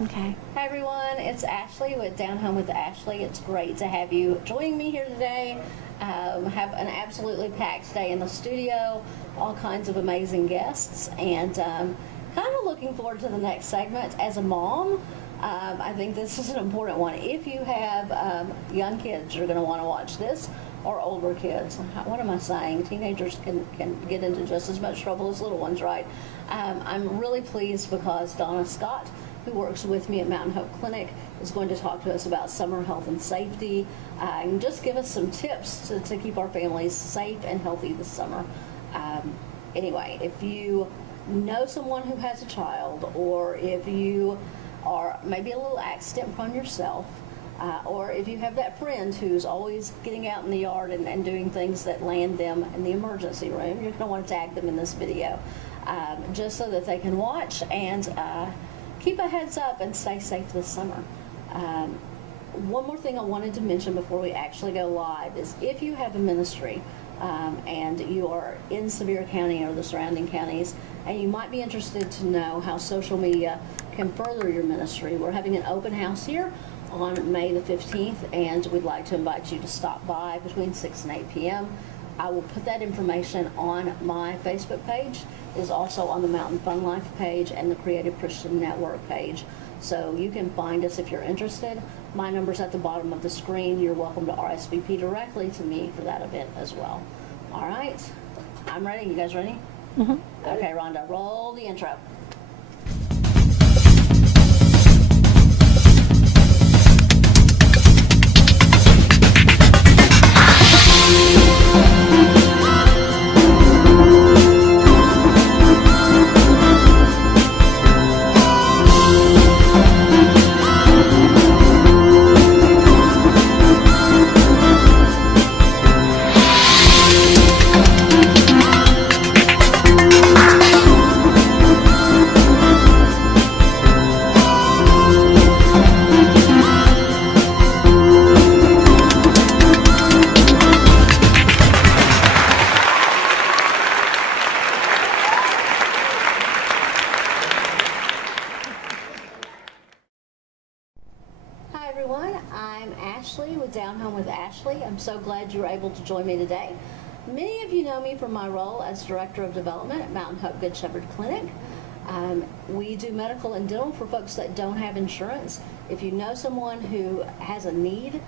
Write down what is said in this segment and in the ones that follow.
Okay. Hi everyone, it's Ashley with Down Home with Ashley. It's great to have you joining me here today. Have an absolutely packed day in the studio, all kinds of amazing guests, and kind of looking forward to the next segment. As a mom, I think this is an important one. If you have young kids, you're going to want to watch this, or older kids. What am I saying? Teenagers can get into just as much trouble as little ones, right? I'm really pleased because Donna Scott, who works with me at Mountain Hope Clinic, is going to talk to us about summer health and safety and just give us some tips to keep our families safe and healthy this summer. Anyway, if you know someone who has a child, or if you are maybe a little accident prone yourself, or if you have that friend who's always getting out in the yard and doing things that land them in the emergency room, you're going to want to tag them in this video just so that they can watch and keep a heads up and stay safe this summer. One more thing I wanted to mention before we actually go live is if you have a ministry and you are in Sevier County or the surrounding counties, and you might be interested to know how social media can further your ministry, we're having an open house here on May the 15th, and we'd like to invite you to stop by between 6 and 8 p.m. I will put that information on my Facebook page. It is also on the Mountain Fun Life page and the Creative Christian Network page. So you can find us if you're interested. My number's at the bottom of the screen. You're welcome to RSVP directly to me for that event as well. All right, I'm ready. You guys ready? Mm-hmm. Okay, Rhonda, roll the intro. Hi everyone, I'm Ashley with Down Home with Ashley. I'm so glad you were able to join me today. Many of you know me from my role as Director of Development at Mountain Hope Good Shepherd Clinic. We do medical and dental for folks that don't have insurance. If you know someone who has a need,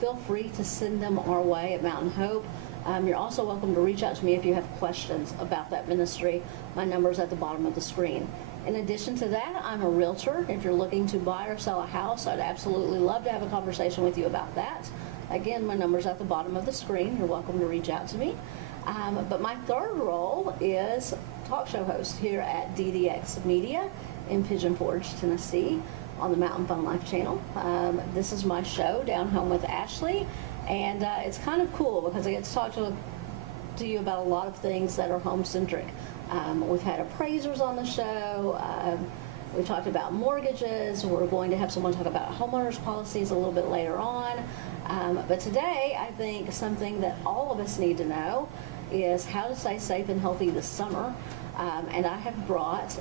feel free to send them our way at Mountain Hope. You're also welcome to reach out to me if you have questions about that ministry. My number is at the bottom of the screen. In addition to that, I'm a realtor. If you're looking to buy or sell a house, I'd absolutely love to have a conversation with you about that. Again, my number's at the bottom of the screen. You're welcome to reach out to me. But my third role is talk show host here at DDX Media in Pigeon Forge, Tennessee, on the Mountain Fun Life channel. This is my show, Down Home with Ashley, and it's kind of cool because I get to talk to you about a lot of things that are home-centric. We've had appraisers on the show. We've talked about mortgages. We're going to have someone talk about homeowners policies a little bit later on. But today, I think something that all of us need to know is how to stay safe and healthy this summer. And I have brought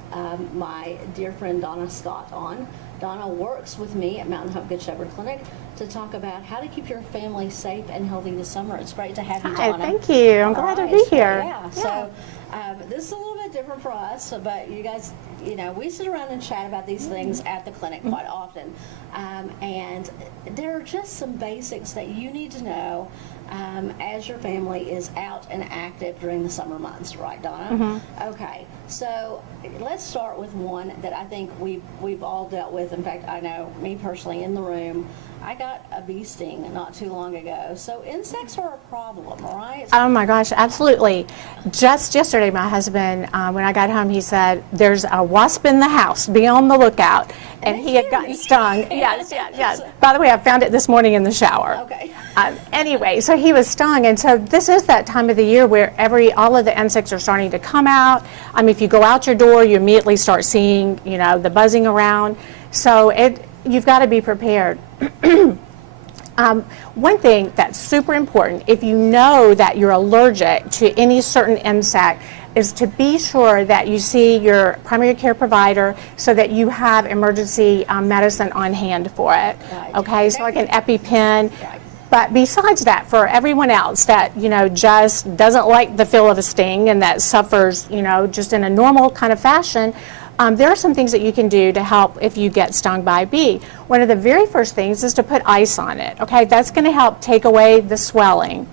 my dear friend Donna Scott on. Donna works with me at Mountain Hope Good Shepherd Clinic to talk about how to keep your family safe and healthy this summer. It's great to have you, Hi, Donna. thank you. I'm glad to be here. Yeah. So this is a little bit different for us, but you guys, we sit around and chat about these things at the clinic quite often. And there are just some basics that you need to know as your family is out and active during the summer months, right, Donna? Mm-hmm. Okay, so let's start with one that I think we've all dealt with. In fact, I know me personally in the room, I got a bee sting not too long ago. So insects are a problem, right? Oh my gosh, absolutely. Just yesterday, my husband, when I got home, he said, "There's a wasp in the house. Be on the lookout." And he had gotten stung. Yes. By the way, I found it this morning in the shower. Okay. Anyway, so he was stung, and so this is that time of the year where all of the insects are starting to come out. If you go out your door, you immediately start seeing, the buzzing around. So you've got to be prepared. One thing that's super important, if you know that you're allergic to any certain insect, is to be sure that you see your primary care provider so that you have emergency medicine on hand for it. Right. Okay, so like an EpiPen. Right. But besides that, for everyone else that, just doesn't like the feel of a sting and that suffers, just in a normal kind of fashion, there are some things that you can do to help if you get stung by a bee. One of the very first things is to put ice on it, okay? That's going to help take away the swelling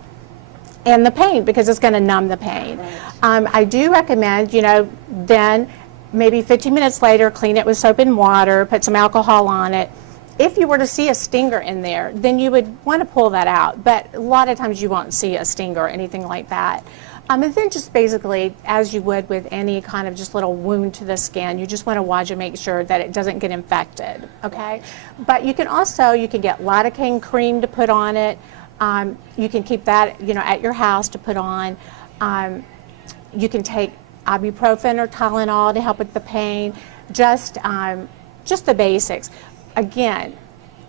and the pain because it's going to numb the pain. Right. I do recommend, then maybe 15 minutes later, clean it with soap and water, put some alcohol on it. If you were to see a stinger in there, then you would want to pull that out. But a lot of times you won't see a stinger or anything like that. And then just basically, as you would with any kind of just little wound to the skin, you just want to watch and make sure that it doesn't get infected, okay? But you can get lidocaine cream to put on it. You can keep that, at your house to put on. You can take ibuprofen or Tylenol to help with the pain. Just the basics. Again,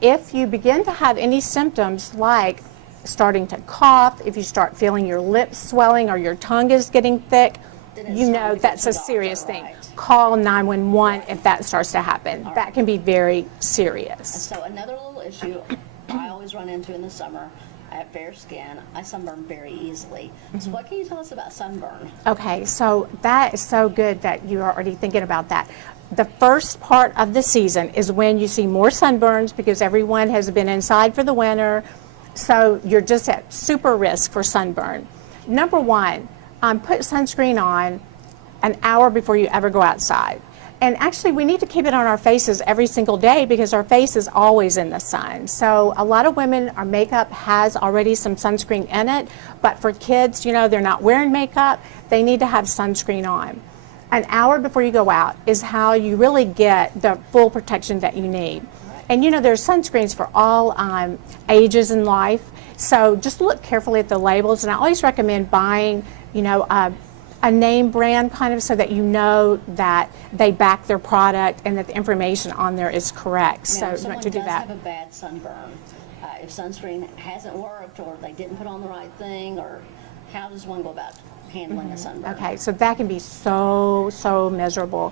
if you begin to have any symptoms like starting to cough, if you start feeling your lips swelling or your tongue is getting thick, that's a serious thing. Right. Call 911 if that starts to happen. That can be very serious. So another little issue I always run into in the summer, I have fair skin, I sunburn very easily. So what can you tell us about sunburn? Okay, so that is so good that you're already thinking about that. The first part of the season is when you see more sunburns because everyone has been inside for the winter. So you're just at super risk for sunburn. Number one, put sunscreen on an hour before you ever go outside. And actually, we need to keep it on our faces every single day because our face is always in the sun. So a lot of women, our makeup has already some sunscreen in it. But for kids, they're not wearing makeup. They need to have sunscreen on. An hour before you go out is how you really get the full protection that you need. And there's sunscreens for all ages in life, so just look carefully at the labels. And I always recommend buying, a name brand kind of so that that they back their product and that the information on there is correct. Now, So if not to do someone does that. have a bad sunburn, if sunscreen hasn't worked or they didn't put on the right thing, or how does one go about handling a sunburn? Okay, so that can be so miserable.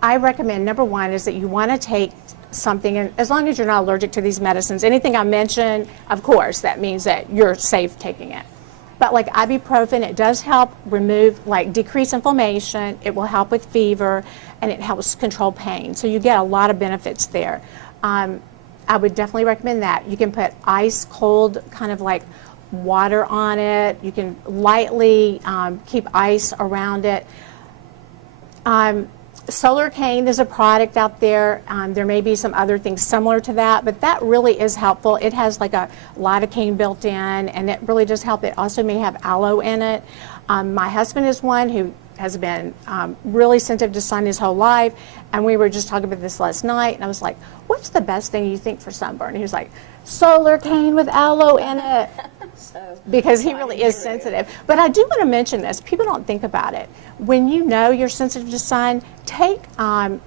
I recommend number one is that you want to take something, and as long as you're not allergic to these medicines, anything I mentioned, of course, that means that you're safe taking it. But like ibuprofen, it does help decrease inflammation, it will help with fever, and it helps control pain. So you get a lot of benefits there. I would definitely recommend that. You can put ice cold kind of like water on it. You can lightly keep ice around it. Solar Cane is a product out there. There may be some other things similar to that, but that really is helpful. It has like a lidocaine built in, and it really does help. It also may have aloe in it. My husband is one who has been really sensitive to sun his whole life, and we were just talking about this last night, and I was like, what's the best thing you think for sunburn? And he was like, Solar Cane with aloe in it. Because he really is sensitive. But I do want to mention this. People don't think about it. When you know you're sensitive to sun, take Motrin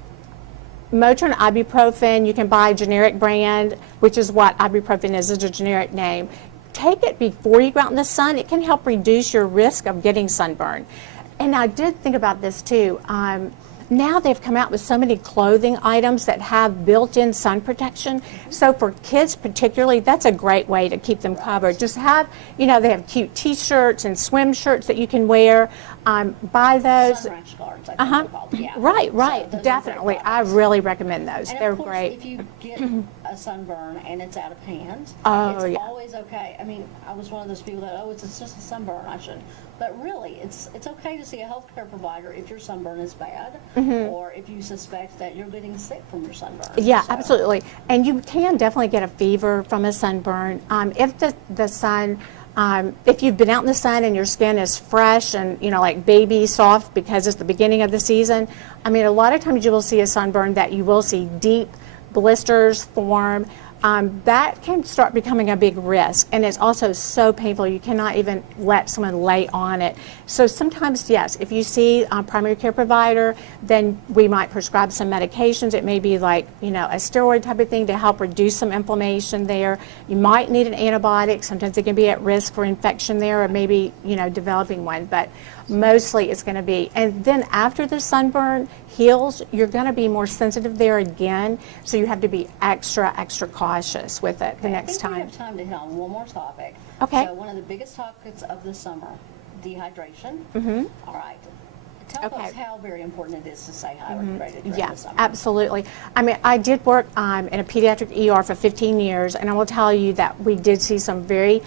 ibuprofen. You can buy a generic brand, which is what ibuprofen is a generic name. Take it before you go out in the sun. It can help reduce your risk of getting sunburn. And I did think about this too. Now they've come out with so many clothing items that have built-in sun protection. So for kids particularly, that's a great way to keep them covered. Just have, they have cute t-shirts and swim shirts that you can wear. Buy those. Sun rash guards, I think they're called. Yeah. Right, So those are definitely. great I products. really recommend those. And They're of course, great. if you get a sunburn and it's out of hand, Oh, it's yeah. always okay. I mean, I was one of those people that, it's just a sunburn, I shouldn't. But really, it's okay to see a healthcare provider if your sunburn is bad, or if you suspect that you're getting sick from your sunburn. Yeah, So- absolutely. And you can definitely get a fever from a sunburn. If the sun, if you've been out in the sun and your skin is fresh and, like baby soft because it's the beginning of the season, a lot of times you will see a sunburn that you will see deep blisters form. that can start becoming a big risk. And it's also so painful, you cannot even let someone lay on it. So sometimes, yes, if you see a primary care provider, then we might prescribe some medications. It may be like, a steroid type of thing to help reduce some inflammation there. You might need an antibiotic. Sometimes it can be at risk for infection there, or maybe, developing one. But mostly it's going to be, and then after the sunburn heals, you're going to be more sensitive there again, so you have to be extra cautious with it the next I think we time. have time to hit on one more topic. Okay. So one of the biggest topics of the summer, dehydration. All right. Tell Okay. us how very important it is to stay hydrated during Yeah, the summer. absolutely. I mean, I did work in a pediatric ER for 15 years, and I will tell you that we did see some very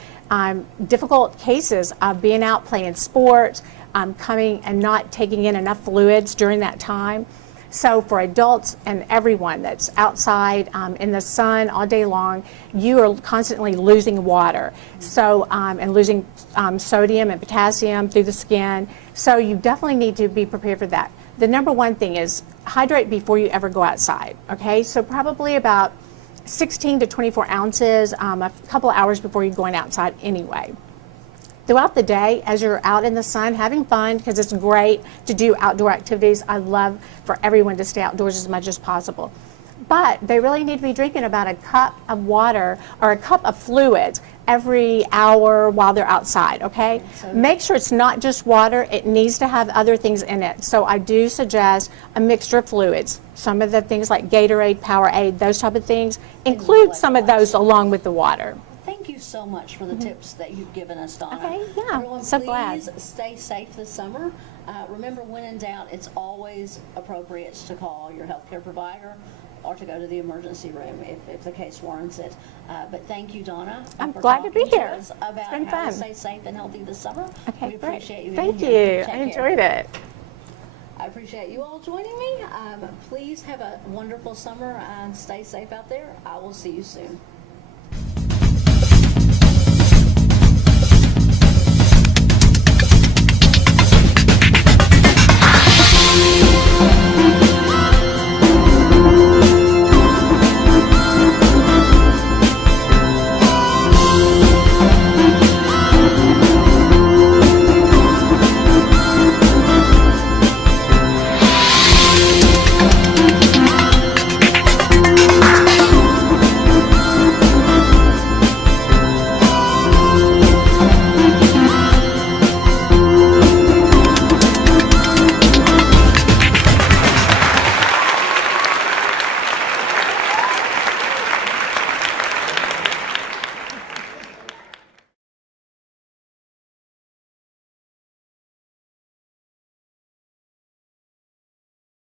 difficult cases of being out playing sports, coming and not taking in enough fluids during that time. So for adults and everyone that's outside in the sun all day long, you are constantly losing water. So and losing sodium and potassium through the skin. So you definitely need to be prepared for that. The number one thing is hydrate before you ever go outside. Okay, so probably about 16 to 24 ounces a couple of hours before you're going outside anyway. Throughout the day, as you're out in the sun having fun, because it's great to do outdoor activities. I love for everyone to stay outdoors as much as possible. But they really need to be drinking about a cup of water or a cup of fluids every hour while they're outside, okay? Make sure it's not just water. It needs to have other things in it. So I do suggest a mixture of fluids. Some of the things like Gatorade, Powerade, those type of things. Include some of those along with the water. Thank you so much for the tips that you've given us, Donna. Okay, yeah, Everyone, so please glad. stay safe this summer. Remember, when in doubt, it's always appropriate to call your healthcare provider or to go to the emergency room if the case warrants it. But thank you, Donna. I'm for glad to be talking here. Us about It's been how to fun. stay safe and healthy this summer. Okay, We great. appreciate you. Thank being here. you. Take I care. enjoyed it. I appreciate you all joining me. Please have a wonderful summer and stay safe out there. I will see you soon.